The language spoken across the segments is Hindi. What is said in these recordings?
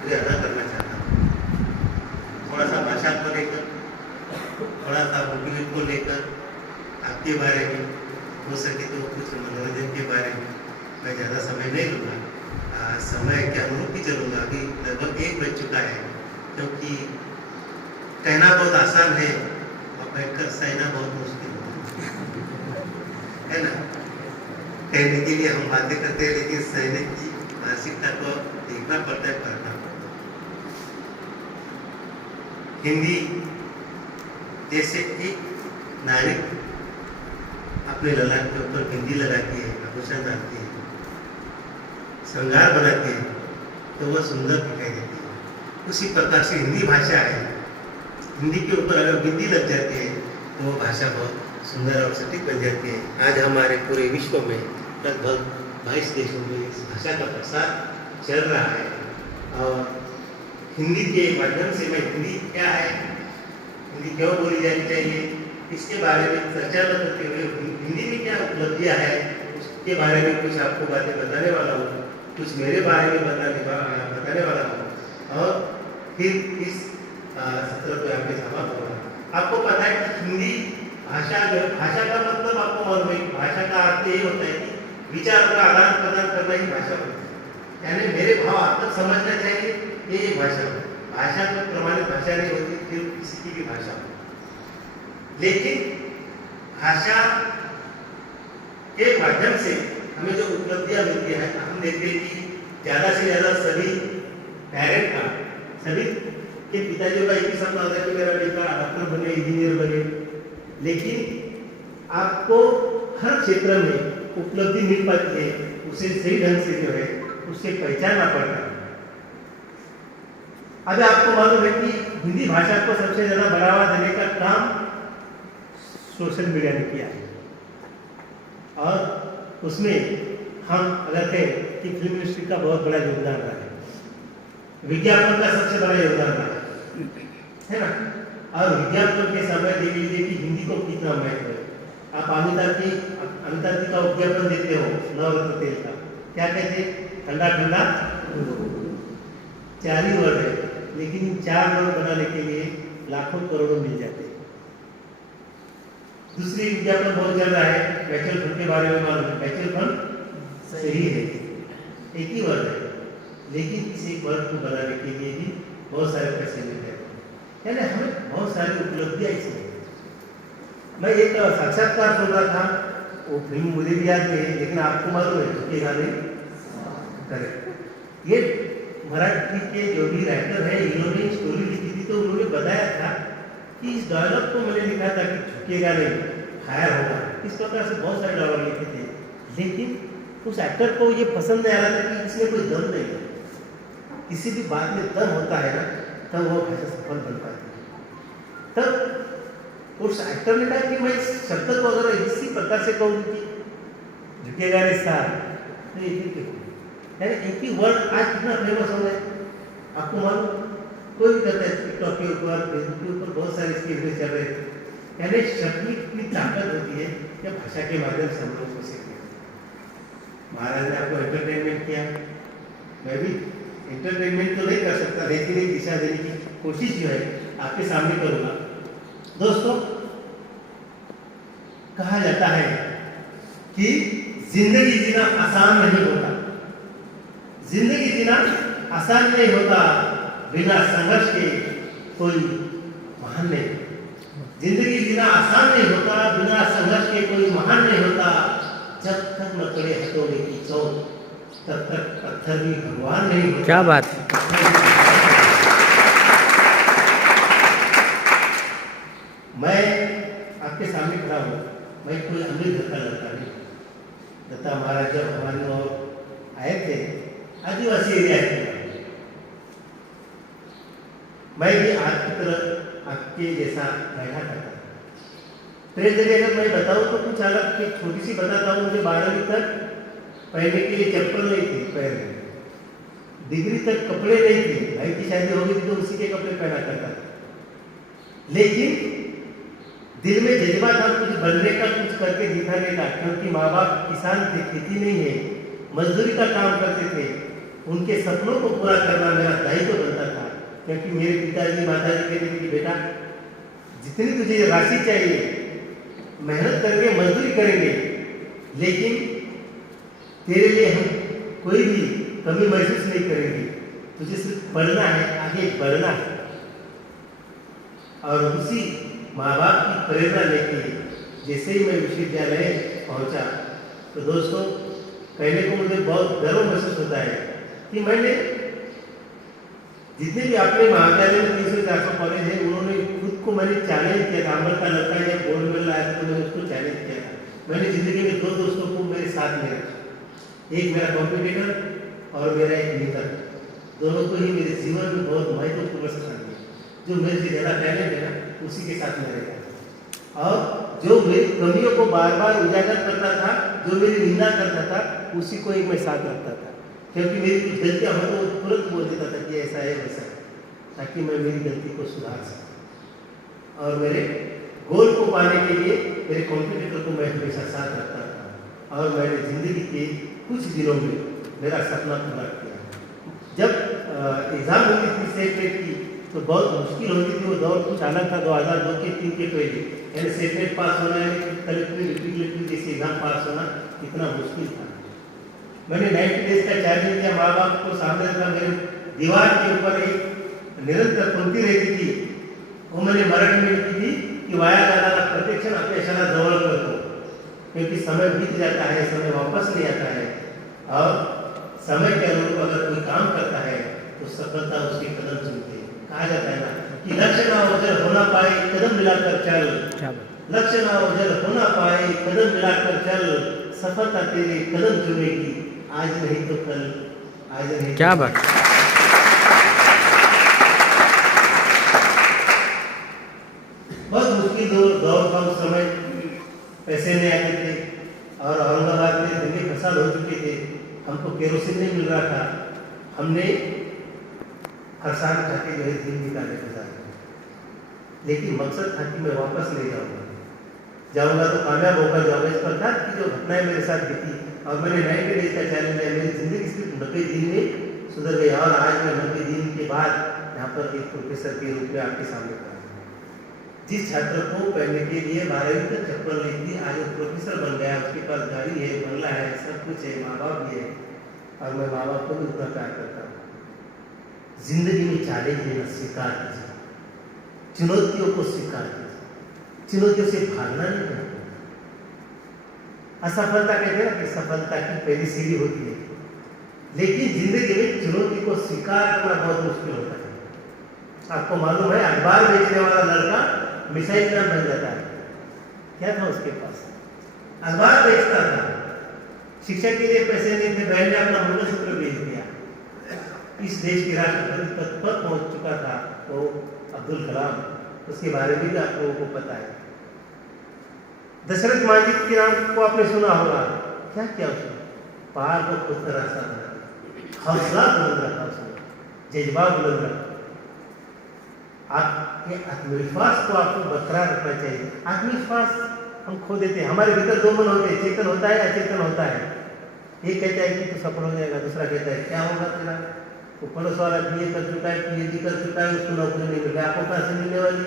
शुक्रिया अदा करना चाहता हूँ। थोड़ा सा भाषा को लेकर, थोड़ा सा वोकलिंग को लेकर, आपके बारे में, हो सके तो कुछ मनोरंजन के बारे में मैं ज़्यादा समय नहीं लूँगा। समय के अनुरूप ही चलूँगा। अभी लगभग 1 बज चुका है, क्योंकि कहना बहुत आसान है और बैठकर सहना बहुत मुश्किल है ना। कहने के लिए हम बातें करते हैं, लेकिन सहने की मानसिकता को देखना पड़ता है, पढ़ना पड़ता है। हिंदी जैसे एक नारी अपने ललाट के ऊपर बिंदी लगाती है, आभूषण डालती है, श्रृंगार बनाती है, तो वह सुंदर दिखाई देती है। उसी प्रकार से हिंदी भाषा है। हिंदी के ऊपर अगर बिंदी लग जाती है तो वो भाषा बहुत सुंदर और सटीक बन जाती है। आज हमारे पूरे विश्व में लगभग 22 देशों में इस भाषा का प्रसार चल रहा है। और हिंदी के माध्यम से मैं हिंदी क्या है, हिंदी क्यों बोली जानी चाहिए, इसके बारे में चर्चा न करते हुए हिंदी में क्या उपलब्धियाँ है उसके बारे में कुछ आपको बातें बताने वाला हूँ, कुछ मेरे बारे में बताने वाला हूँ और फिर इस सत्र को आपके समाप्त होगा। आपको पता है कि हिंदी भाषा का मतलब आपको मालूम है। भाषा का अर्थ ये होता है कि विचार का आदान प्रदान करना ही भाषा होती है। यानी मेरे भाव आप तक समझना चाहिए, ये भाषा हो। भाषा को प्रमाणित भाषा नहीं होती, फिर किसी की भी भाषा हो। लेकिन भाषा के माध्यम से हमें जो उपलब्धियां मिलती है, हम देखते हैं कि ज़्यादा से ज़्यादा सभी पेरेंट का, सभी के पिताजी का एक ही सपना होता है कि मेरा बेटा डॉक्टर बने, इंजीनियर बने। लेकिन आपको हर क्षेत्र में उपलब्धि मिल पाती है, उसे सही ढंग से जो है उससे पहचानना पड़ता है। अब आपको मालूम है कि हिंदी भाषा को सबसे ज़्यादा बढ़ावा देने का काम सोशल मीडिया ने किया है। और उसमें हम अगर कहें कि फिल्म इंडस्ट्री का बहुत बड़ा योगदान रहा है, विज्ञापन का सबसे बड़ा योगदान रहा है ना। और विज्ञापन के समय देख लीजिए कि हिंदी को कितना महत्व है। आप अमिताभ जी का विज्ञापन देते हो नवरत्न तेल का, क्या कहते हैं, ठंडा ठंडा। 4 ही वर्ड है, लेकिन इन 4 वर्ड बनाने के लिए लाखों करोड़ों मिल जाते हैं। दूसरी विज्ञापन बहुत चल रहा है, म्यूचुअल फंड के बारे में मालूम है। म्यूचुअल फंड सही है, एक ही वर्ड है, लेकिन इस एक वर्ड को बनाने के लिए भी बहुत सारे पैसे मिल जाते हैं। यानी हमें बहुत सारी उपलब्धियां इसमें। मैं एक साक्षात्कार सुन रहा था, वो फिल्म मुझे भी याद नहीं है, लेकिन आपको मालूम है झुकेगा नहीं करेक्ट। ये मराठी के जो भी राइटर है, इन्होंने स्टोरी लिखी थी, तो उन्होंने बताया था कि इस डायलॉग को मैंने लिखा था कि झुकेगा नहीं, फायर होगा। इस प्रकार से बहुत सारे डायलॉग लिखे थे, लेकिन उस एक्टर को ये पसंद नहीं आ रहा था कि इसमें कोई दम नहीं है। किसी भी बात में दम होता है ना, तब वो भाषा सफल बन पाती है। तब उस एक्टर ने कहा कि मैं इस शब्द को अगर इसी प्रकार से कहूँ कि झुकेगा नहीं सार, तो यानी एक ही वर्ड आज कितना फेमस हो गया आपको मालूम। कोई भी कहता है टिकटॉक के ऊपर, फेसबुक के ऊपर बहुत सारे इसके वीडियो चल रहे थे। यानी शब्द की कितनी ताकत होती है या भाषा के माध्यम से हम लोग को सीखते हैं। महाराज ने आपको एंटरटेनमेंट किया, मैं भी एंटरटेनमेंट तो नहीं कर सकता, लेकिन एक दिशा देने की कोशिश जो है आपके सामने करूँगा। दोस्तों, कहा जाता है कि जिंदगी जीना आसान नहीं होता, जिंदगी जीना आसान नहीं होता, बिना संघर्ष के कोई महान नहीं। जिंदगी जीना आसान नहीं होता, बिना संघर्ष के कोई महान नहीं होता। जब तक न करे हथौड़े की चोट, तब तक पत्थर भी भगवान नहीं होता। क्या बात। मैं आपके सामने खड़ा हूँ, मैं कोई अमीर घर का लड़का नहीं। दत्ता महाराज जब हमारी ओर आए थे, आदिवासी एरिया के, मैं भी आपकी तरह आपके जैसा बैठा करता। ट्रेजरी अगर मैं बताऊँ तो कुछ अलग, एक छोटी सी बताता हूँ। मुझे 12वीं तक पहनने के लिए चप्पल नहीं थी पैर में, डिग्री तक कपड़े नहीं थे। भाई की शादी हो गई तो उसी के कपड़े पहना करता था। लेकिन दिल में जज्बा था कुछ बनने का, कुछ करके दिखाने का, क्योंकि माँ बाप किसान थे, खेती नहीं है, मजदूरी का काम करते थे। उनके सपनों को पूरा करना मेरा दायित्व क्योंकि मेरे पिताजी माताजी कहते थे कि बेटा जितनी तुझे राशि चाहिए मेहनत करके मजदूरी करेंगे, लेकिन तेरे लिए हम कोई भी कमी महसूस नहीं करेंगे, तुझे सिर्फ पढ़ना है, आगे बढ़ना है। और उसी माँ बाप की प्रेरणा लेके जैसे ही मैं विश्वविद्यालय पहुंचा तो दोस्तों कहने को मुझे बहुत गर्व महसूस होता है कि मैंने जितने भी अपने महाविद्यालय में 300-400 कॉलेज है, उन्होंने खुद को मैंने चैलेंज किया था। अमर का लड़का जब गोल्ड मेडल आया था तो मैंने उसको चैलेंज किया था। मैंने जिंदगी में 2 दोस्तों को मेरे साथ में रखा, एक मेरा कॉम्पिटिटर और मेरा एक मित्र। दोनों को ही मेरे जीवन में बहुत महत्वपूर्ण स्थान दिया। जो मेरे से ज़्यादा टैलेंट है ना उसी के साथ में रहेगा, और जो मेरी कमियों को बार बार उजागर करता था, जो मेरी निंदा करता था, उसी को ही मैं साथ रखता था। क्योंकि मेरी कुछ गलतियाँ हो तो तुरंत बोल देता था कि ऐसा है वैसा है, ताकि मैं मेरी गलती को सुधार सकूँ। और मेरे गोल को पाने के लिए मेरे कॉम्पिटिटर को मैं हमेशा साथ रखता था। और मैंने ज़िंदगी के कुछ दिनों में मेरा सपना पूरा किया। जब एग्ज़ाम होती थी सेट की तो बहुत मुश्किल होती थी, वो दौर कुछ अलग था 2002 के 3 के पहले, यानी सेट पास होना है, कलेक्टर डिप्टी कलेक्टर जैसे एग्जाम पास होना इतना मुश्किल था। मैंने 90 डेज का चैलेंज किया, माँ बाप को सामने रखा। मेरे दीवार के ऊपर एक निरंतर पंक्ति रहती थी, वो मैंने मराठी में लिखी थी कि वाया जाणारा प्रत्यक्षण अपयशाला जवळ करतो, क्योंकि समय बीत जाता है, समय वापस नहीं आता है, और समय के अनुरूप अगर कोई काम करता है तो सफलता उसके कदम चलते हैं। कहा जाता है ना कि लक्ष्य ना ओझल होना पाए कदम मिलाकर चल, लक्ष्य ना ओझल होना पाए कदम मिलाकर चल, सफलता तेरे कदम चुमेगी, आज नहीं तो कल, आज नहीं। क्या बात। बहुत मुश्किल दौर था उस समय, पैसे नहीं आते थे और औरंगाबाद में दंगे फसाद हो चुके थे, हमको केरोसिन नहीं मिल रहा था। हमने फरसान खाते जो है दिन निकाले फसा, लेकिन मकसद था कि मैं वापस नहीं जाऊंगा तो कामयाब होकर जाऊंगा। इस प्रकार की जो घटनाएं मेरे साथ बीती, और मैंने 90 डेज का चैलेंज लिया, मेरी जिंदगी सिर्फ 90 दिन में सुधर गई। और आज मैं 90 दिन के बाद यहाँ पर एक प्रोफेसर के रूप में आपके सामने खड़ा हूं। जिस छात्र को पढ़ने के लिए 12वीं तक चप्पल नहीं थी, आज वो प्रोफेसर बन गया, उसके पास गाड़ी है, बंगला है, सब कुछ है, माँ बाप भी है, और मैं माँ बाप को भी उतना प्यार करता हूँ। जिंदगी में चैलेंज लेना स्वीकार कीजिए, चुनौतियों को स्वीकार कीजिए, चुनौतियों से भागना नहीं है। असफलता कहते हैं ना कि सफलता की पहली सीढ़ी होती है, लेकिन जिंदगी में चुनौती को स्वीकार करना बहुत मुश्किल होता है। आपको मालूम है अखबार बेचने वाला लड़का मिसाइल मैन बन जाता है। क्या था उसके पास? अखबार बेचता था, शिक्षा के लिए पैसे नहीं थे, बहन ने अपना मंगलसूत्र बेच दिया। इस देश के राष्ट्रपति पद पर पहुंच चुका था वो अब्दुल कलाम, उसके बारे में भी आप लोगों को पता है। दशरथ मांझी के नाम को आपने सुना होगा। क्या किया उसने? पहाड़ को खुद का रास्ता बना, हौसला बुलंद रखा उसने, जज्बा बुलंद रखा। आपके आत्मविश्वास को आपको बरकरार रखना चाहिए। आत्मविश्वास हम खो देते हैं। हमारे भीतर 2 मन होते हैं, चेतन होता है, अचेतन होता है। एक कहता है कि तू सफल हो जाएगा, दूसरा कहता है क्या होगा तेरा, वो पड़ोस वाला BA कर चुका है, PhD कर चुका है, उसको नौकरी नहीं मिल रहा, आपको कहाँ से मिलने वाली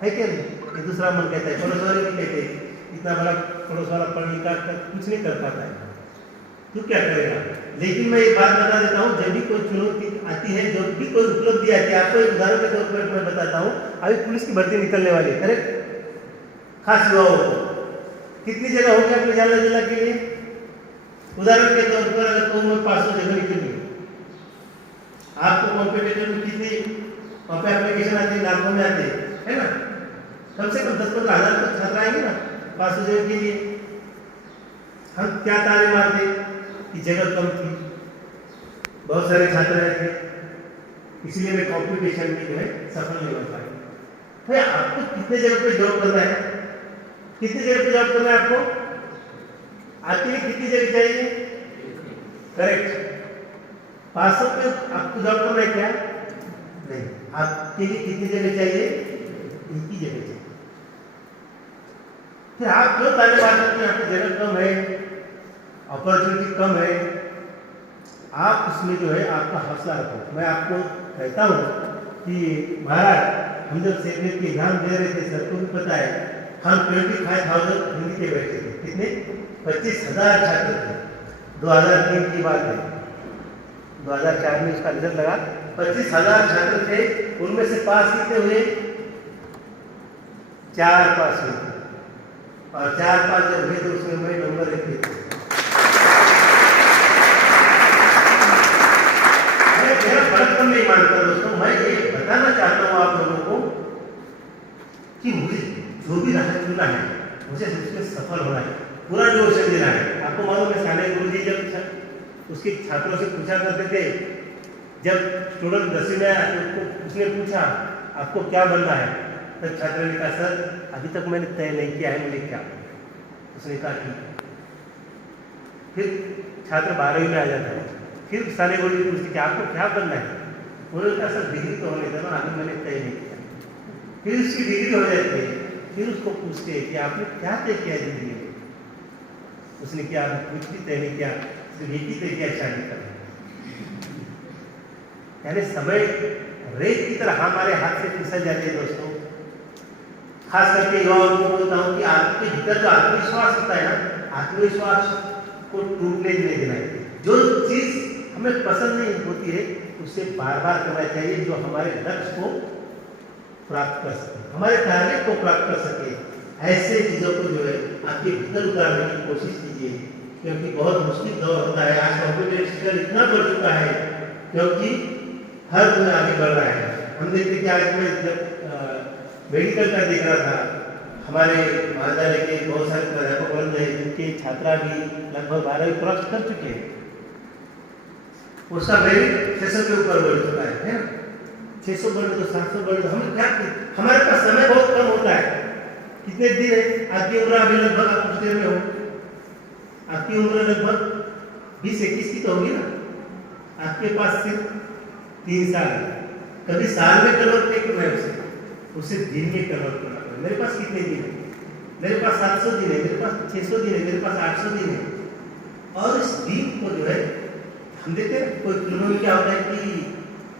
है क्या नहीं? ये दूसरा मन कहता है। पड़ोस वाले भी कहते हैं इतना बड़ा पड़ोस वाला पढ़ लिखा कर कुछ नहीं कर पाता है, तू क्या करेगा। लेकिन मैं एक बात बता देता हूँ, जब भी कोई चुनौती आती है, जब भी कोई उपलब्धि आती है, आपको एक उदाहरण के तौर पर मैं बताता हूँ। अभी पुलिस की भर्ती निकलने वाली है, करेक्ट, खास युवाओं को कितनी जगह होगी अपने जाना जिला के लिए? उदाहरण के तौर पर अगर कहूँ मैं 500 जगह निकली, आपको कॉम्पिटिटर में कितनी वहाँ पे एप्लीकेशन आती है, लाखों में आते है ना, कम से कम 10-15 हज़ार तक छात्र आएंगे ना 500 जगह के लिए। हम क्या ताने मारते कि जगह कम थी, बहुत सारे छात्र थे, इसलिए मैं कॉम्पिटिशन में जो है सफल नहीं बन पाए। भाई आपको कितने जगह पे जॉब करना है, कितनी जगह पे जॉब करना है आपको? आपके लिए कितनी जगह चाहिए? करेक्ट, 500 पे आपको जॉब करना है क्या? नहीं, आपके लिए कितनी जगह चाहिए? एक ही जगह चाहिए। फिर आप क्यों ताने मारते हैं कि आपकी जगह कम है, अपॉर्चुनिटी कम है? आप उसमें जो है आपका हौसला रखो। मैं आपको कहता हूँ कि महाराज हम जब सेक्रेट की एग्जाम दे रहे थे, सबको भी पता है, हम 25,000 हिंदी के बैठे थे। कितने? 25,000 छात्र थे। 2003 की बात है, 2004 में उसका रिजल्ट लगा। 25,000 छात्र थे, उनमें से पास कितने हुए? 4 पास हुए, और 4 पास जब हुए तो उसमें मैं नंबर 1 पे थे। मैं मेरा बड़कपन नहीं मानता दोस्तों, मैं ये बताना चाहता हूँ आप लोगों को कि मुझे जो भी राह चुनना है, मुझे उसमें सफल होना है, पूरा डिवोशन देना है। आपको मालूम है, साने गुरुजी जब उसके छात्रों से पूछा करते थे, जब स्टूडेंट 10वीं में आया तो उसने पूछा आपको क्या बनना है, तब छात्र ने कहा सर अभी तक मैंने तय नहीं किया है मुझे क्या बनना है। उसने कहा ठीक। फिर छात्र 12वीं में आ जाता है, फिर साने गुरुजी पूछते कि आपको क्या बनना है, उन्होंने कहा सर डिग्री तो होने देना, अभी मैंने तय नहीं किया। फिर उसकी डिग्री हो जाती है, फिर उसको पूछते हैं कि आपने क्या तय किया जिंदगी में। उसने क्या कुछ भी तय नहीं किया, सिर्फ एक ही तय किया, शादी करना। यानी समय रेत की तरह हमारे हाथ से फिसल जाते हैं दोस्तों। खास करके युवाओं को बोलता हूँ कि आपके भीतर जो आत्मविश्वास होता है ना, आत्मविश्वास को टूटने नहीं देना है। जो चीज हमें पसंद नहीं होती है उसे बार बार करना चाहिए, जो हमारे लक्ष्य को प्राप्त कर सके, हमारे टारगेट को प्राप्त कर सके। ऐसे चीजों को जो है आपके भीतर उतारने की कोशिश कीजिए, क्योंकि बहुत मुश्किल दौर होता है। आज कॉम्पिटिशन इतना बढ़ चुका है, क्योंकि हर कोई आगे बढ़ रहा है। हम देखते कि आज मैं जब मेडिकल का देख रहा था, हमारे महाविद्यालय के बहुत सारे प्राध्यापक बन गए, जिनके छात्रा भी लगभग 12वीं क्रॉस कर चुके हैं। उसका मेरिट 600 के ऊपर बढ़ चुका है ना? 600 बढ़े तो 700 बढ़े तो हमें क्या, हमारे पास समय बहुत कम होता है। कितने दिन है? आपकी उम्र अभी लगभग आप कुछ देर में हो, आपकी उम्र लगभग 20-21 की तो होगी ना। आपके पास सिर्फ 3 साल है। कभी साल में कन्वर्ट नहीं करना है उसे दिन में कन्वर्ट करना है। मेरे पास कितने दिन है? मेरे पास 700 दिन है, मेरे पास 600 दिन है, मेरे पास 800 दिन है। और इस दिन को जो है हम देखते हैं, कोई फिल्मों में क्या होता है कि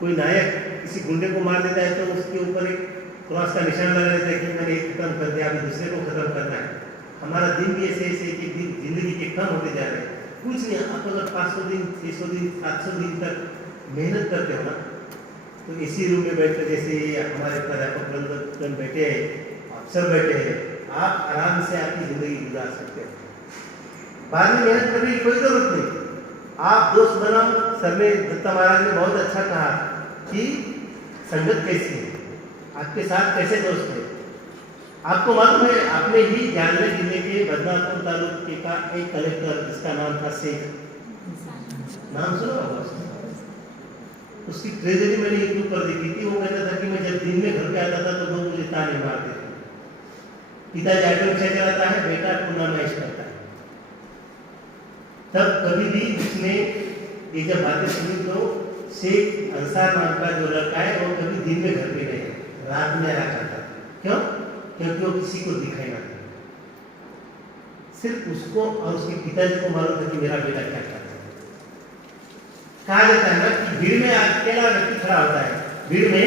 कोई नायक किसी गुंडे को मार देता है तो उसके ऊपर एक क्रॉस का निशान लगा देता है कि मैंने एक खत्म कर दिया, अभी दूसरे को खत्म करना है। हमारा दिन भी ऐसे ऐसे एक दिन जिंदगी के कम होते जा रहे हैं। कुछ नहीं, आप अगर 500 दिन 600 दिन 700 दिन तक मेहनत करते हो ना, तो इसी रूम में बैठकर जैसे हमारे प्राध्यापक बैठे हैं, अफसर बैठे हैं, आप आराम से आपकी जिंदगी गुजार सकते हैं। बाद में मेहनत करने की कोई जरूरत नहीं। आप दोस्त बनाओ। सर ने दत्ता महाराज ने बहुत अच्छा कहा कि संगत कैसी है, आपके साथ कैसे दोस्त है। आपको मालूम है, आपने ही जानवे जिले के बदनापुर तालुके का एक कलेक्टर, जिसका नाम था शेख, नाम सुना होगा, उसकी ट्रेजरी मैंने यूट्यूब पर देखी थी। वो कहता था कि मैं जब दिन में घर पे आता था तो लोग मुझे ताने मारते थे। पिताजी ऑटो रिक्शा चलाता है, बेटा टूर्नामेंट करता है। तब कभी भी उसने ये जब बातें सुनी तो शेख अंसार नाम का जो लड़का है वो कभी दिन में घर पे नहीं, रात में आया करता था। क्यों? क्योंकि वो किसी को दिखाई ना दे। सिर्फ उसको और उसके पिताजी को मालूम था कि मेरा बेटा क्या करता है। कहा जाता है ना कि भीड़ में अकेला व्यक्ति खड़ा होता है, भीड़ में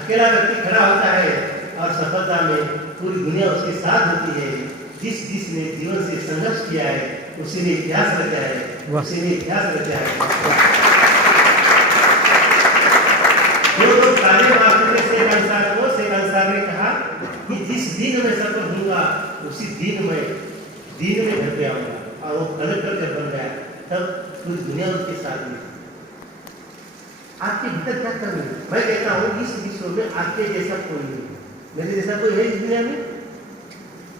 अकेला व्यक्ति खड़ा होता है और सफलता में पूरी दुनिया उसके साथ होती है। जिसने जीवन से संघर्ष किया है उसी ने इतिहास रचा है, उसी ने इतिहास रचा है। जो लोग ताने मारते थे शेख अंसार को, शेख अंसार ने कहा कि जिस दिन मैं सफल होऊंगा उसी दिन में घर पे आऊंगा। और वो कलेक्टर जब बन गया तब पूरी दुनिया उसके साथ में। आपके भीतर क्या करना है? मैं कहता हूँ इस विश्व में आपके जैसा कोई नहीं, मेरे जैसा कोई है इस दुनिया में?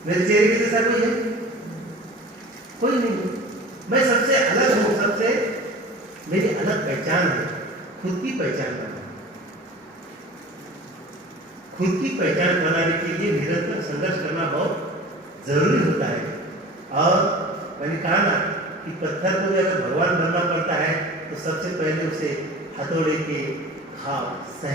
मेरे चेहरे के जैसा कोई है? कोई नहीं। मैं सबसे अलग हूँ, सबसे मेरी अलग पहचान है। खुद की पहचान करना, खुद की पहचान बनाने के लिए निरंतर संघर्ष करना बहुत जरूरी होता है। और मैंने कहा ना कि पत्थर को अगर भगवान बनना पड़ता है तो सबसे पहले उसे हथौड़े के घाव सह